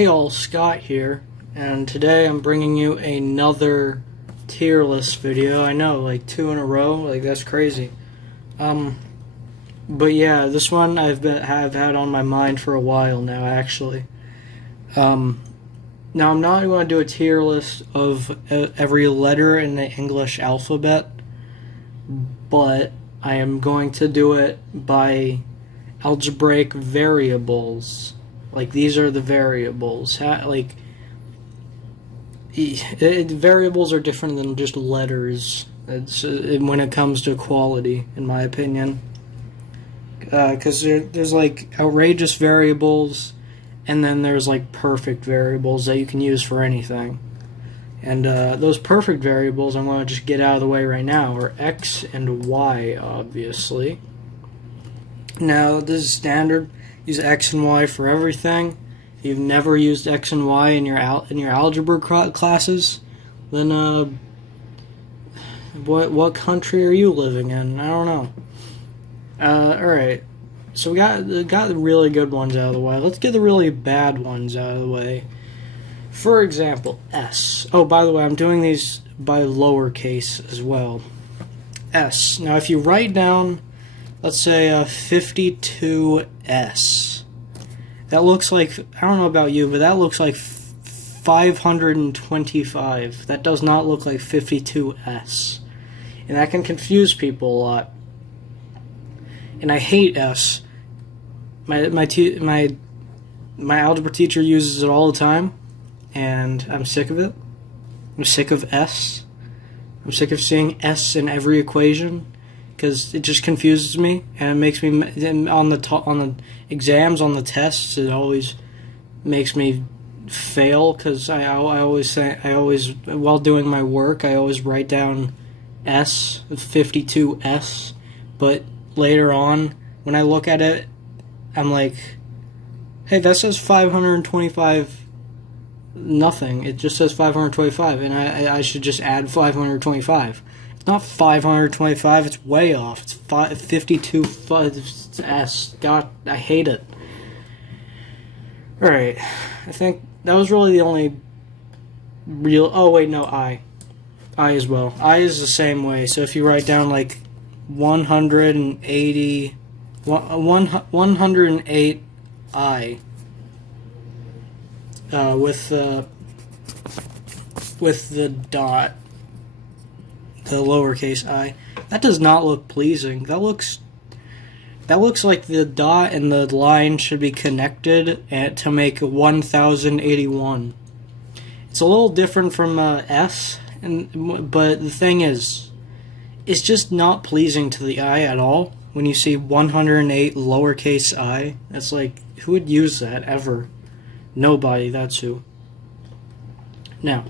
Hey all, Scott here, and today I'm bringing you another tier list video. I know, like 2 in a row, like that's crazy. But yeah, this one have had on my mind for a while now, actually. Now I'm not going to do a tier list of every letter in the English alphabet, but I am going to do it by algebraic variables. Like, these are the variables. Variables are different than just letters. When it comes to equality, in my opinion. Because there's like outrageous variables, and then there's like perfect variables that you can use for anything. And those perfect variables I'm going to just get out of the way right now are x and y, obviously. Now, this is standard. Use x and y for everything. If you've never used x and y in your algebra classes, then what country are you living in? I don't know. All right. So we got the really good ones out of the way. Let's get the really bad ones out of the way. For example, S. Oh, by the way, I'm doing these by lowercase as well. S. Now, if you write down, let's say 52S. That looks like, I don't know about you, but that looks like 525. That does not look like 52S. And that can confuse people a lot. And I hate S. My algebra teacher uses it all the time, and I'm sick of it. I'm sick of S. I'm sick of seeing S in every equation, because it just confuses me, and it makes me on the exams, on the tests, it always makes me fail, because I always while doing my work, I always write down S, 52S, but later on when I look at it, I'm like, hey, that says 525 nothing. It just says 525, and I should just add 525. It's not 525, it's way off. It's 52S. God, I hate it. Alright, I think that was really the only real... Oh, wait, no, I as well. I is the same way. So if you write down, like, 108I with the dot, the lowercase I, that does not look pleasing. That looks like the dot and the line should be connected to make 1081. It's a little different from S, but the thing is, it's just not pleasing to the eye at all. When you see 108 lowercase I, it's like, who would use that ever? Nobody, that's who. Now,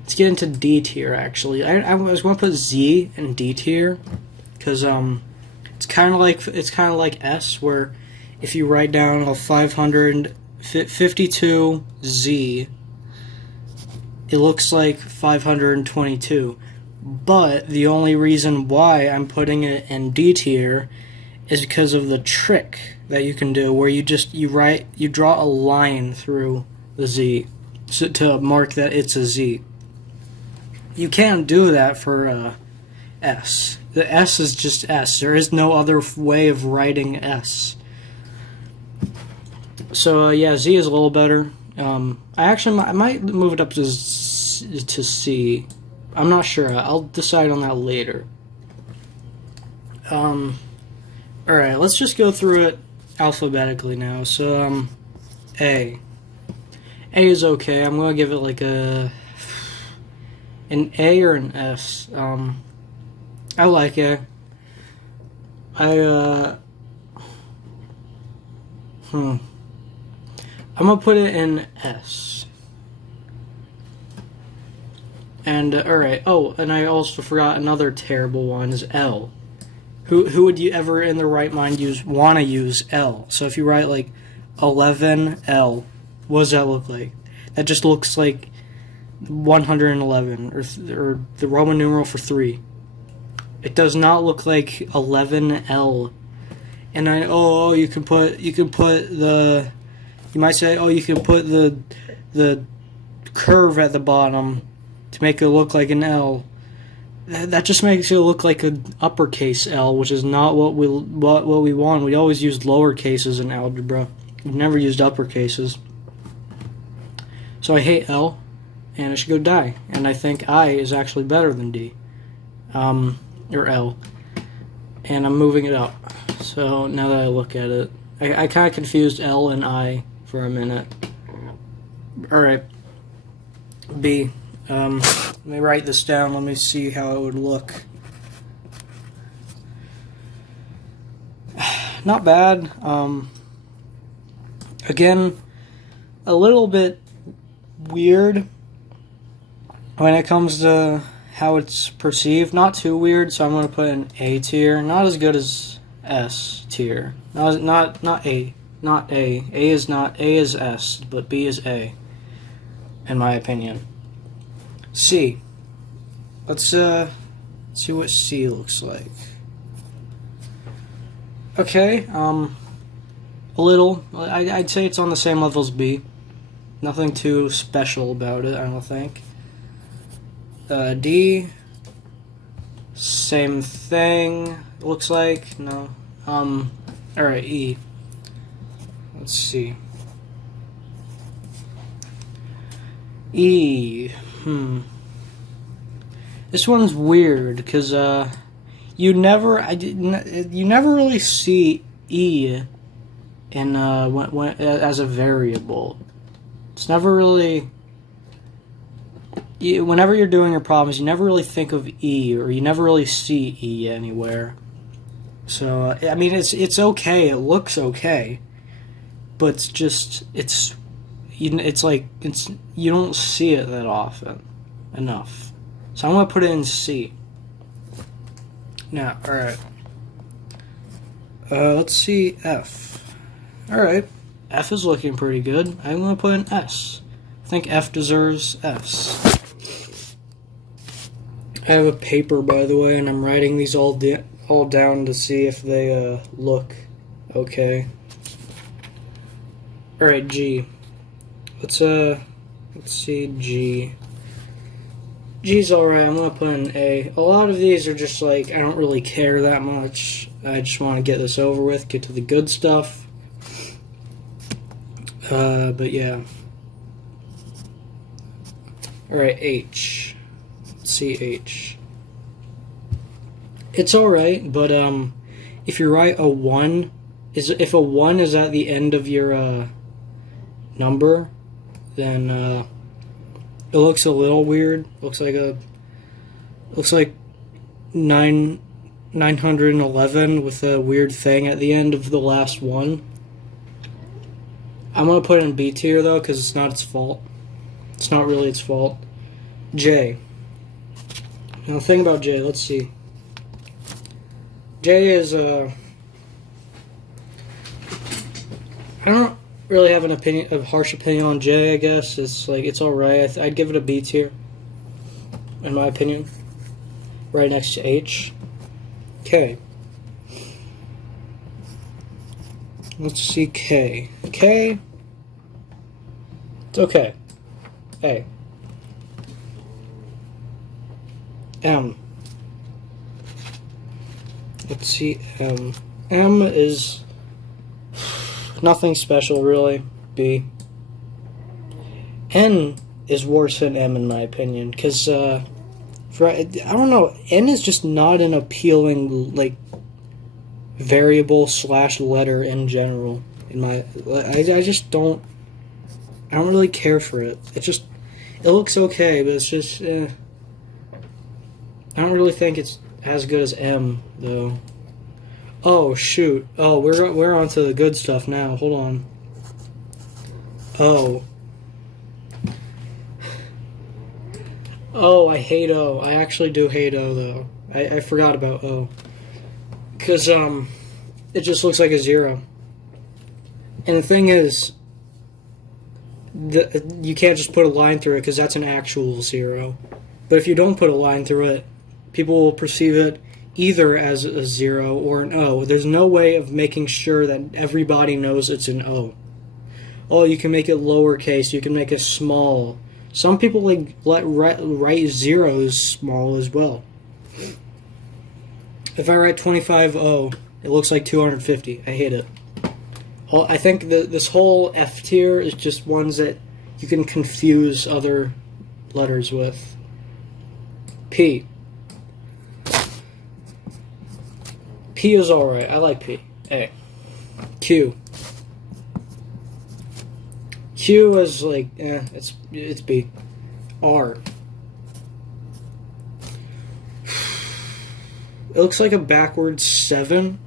let's get into D tier, actually. I was going to put Z in D tier, because it's kind of like S, where if you write down a 552Z, it looks like 522. But the only reason why I'm putting it in D tier is because of the trick that you can do, where you draw a line through the Z to mark that it's a Z. You can't do that for S. The S is just S. There is no other way of writing S. So yeah, Z is a little better. I might move it up to C. I'm not sure. I'll decide on that later. Alright, let's just go through it alphabetically now. So, A. A is okay. I'm going to give it like an A or an S. I like it. I'm going to put it in S. And, alright, oh, and I also forgot another terrible one is L. Who would you ever in their right mind want to use L? So if you write, like, 11L, what does that look like? That just looks like 111, or the Roman numeral for 3. It does not look like 11L. And you can put the You might say, oh, you can put the curve at the bottom to make it look like an L. That just makes it look like an uppercase L, which is not what we want. We always used lower cases in algebra. We've never used uppercases. So I hate L, and it should go die. And I think I is actually better than D, or L. And I'm moving it up. So now that I look at it, I kind of confused L and I for a minute. All right, B. Let me write this down. Let me see how it would look. Not bad. Again, a little bit weird when it comes to how it's perceived. Not too weird, so I'm going to put an A tier. Not as good as S tier. Not A. Not A. A is not. A is S, but B is A, in my opinion. C. Let's see what C looks like. Okay, a little. I'd say it's on the same level as B. Nothing too special about it, I don't think. D. Same thing. Looks like no. All right, E. Let's see. E. This one's weird because you never really see E in as a variable. It's never really. Whenever you're doing your problems, you never really think of E, or you never really see E anywhere. So I mean, it's okay. It looks okay, but it's just you don't see it that often enough. So I'm gonna put it in C. Now, all right. Let's see F. All right, F is looking pretty good. I'm gonna put an S. I think F deserves Fs. I have a paper, by the way, and I'm writing these all down to see if they look okay. All right, G. Let's see G. G's alright. I'm gonna put an A. A lot of these are just like I don't really care that much. I just want to get this over with, get to the good stuff. But yeah. All right, H. Let's see H. It's alright, but if you write a 1, if a 1 is at the end of your number, then it looks a little weird. Looks like 911 with a weird thing at the end of the last one. I'm gonna put it in B tier though, because it's not its fault. It's not really its fault. J. Now the thing about J, let's see. J is I don't really have a harsh opinion on J, I guess. It's alright. I'd give it a B tier, in my opinion. Right next to H. K. Let's see K. K. It's okay. A. M. Let's see M. M is nothing special, really. B. N is worse than M, in my opinion, because I don't know. N is just not an appealing variable / letter in general. I don't really care for it. It looks okay, but it's just I don't really think it's as good as M though. Oh shoot! Oh, we're on to the good stuff now. Hold on. O. Oh, I hate O. I actually do hate O though. I forgot about O. Because it just looks like a 0. And the thing is, you can't just put a line through it because that's an actual 0. But if you don't put a line through it, people will perceive it either as a 0 or an O. There's no way of making sure that everybody knows it's an O. oh, you can make it lowercase, you can make it small. Some people like write zeros small as well. If I write 25O, it looks like 250. I hate it. Well, I think this whole F tier is just ones that you can confuse other letters with. P. P is alright. I like P. A. Q. Q is like, it's B. R. It looks like a backwards 7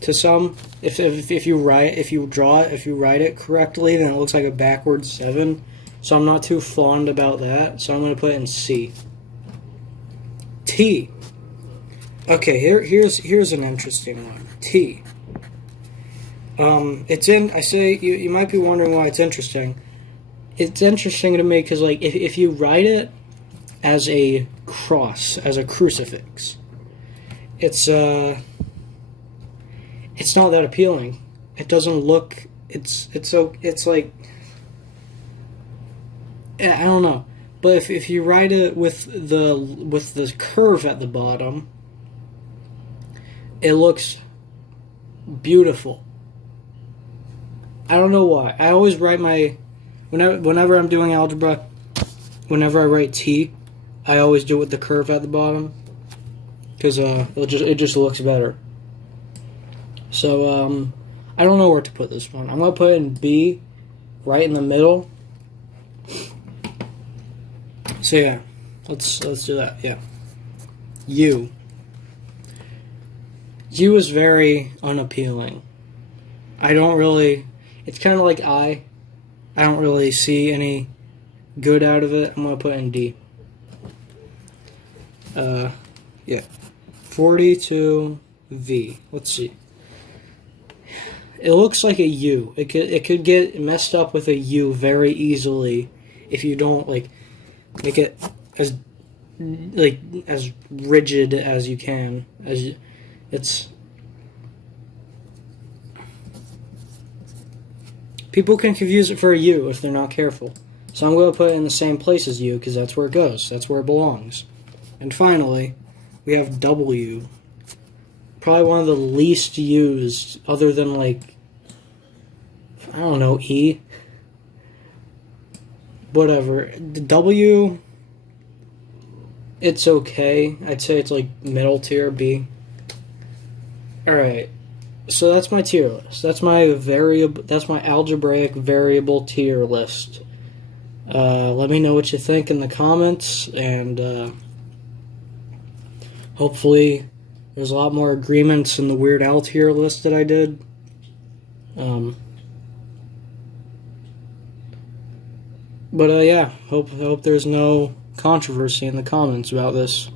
to some. If you write it correctly, then it looks like a backwards 7. So I'm not too fond about that. So I'm going to put it in C. T. Okay, here's an interesting one. T. It's in. I say you might be wondering why it's interesting. It's interesting to me because like if you write it as a cross, as a crucifix, it's not that appealing. It doesn't look. It's like I don't know. But if you write it with the curve at the bottom, it looks beautiful. I don't know why. I always write whenever I'm doing algebra, whenever I write T, I always do it with the curve at the bottom because it just looks better. So I don't know where to put this one. I'm gonna put it in B, right in the middle. So yeah, let's do that. Yeah, U. U is very unappealing. I don't really. It's kind of like I don't really see any good out of it. I'm gonna put in D. Yeah, 42 V. Let's see. It looks like a U. It could get messed up with a U very easily if you don't like make it as rigid as you can. People can confuse it for a U if they're not careful. So I'm going to put it in the same place as U because that's where it goes. That's where it belongs. And finally, we have W. Probably one of the least used, other than like, I don't know, E. Whatever. The W, it's okay. I'd say it's like middle tier, B. Alright. So that's my tier list. That's my algebraic variable tier list. Let me know what you think in the comments, and hopefully there's a lot more agreements in the Weird Al tier list that I did. But yeah, hope there's no controversy in the comments about this.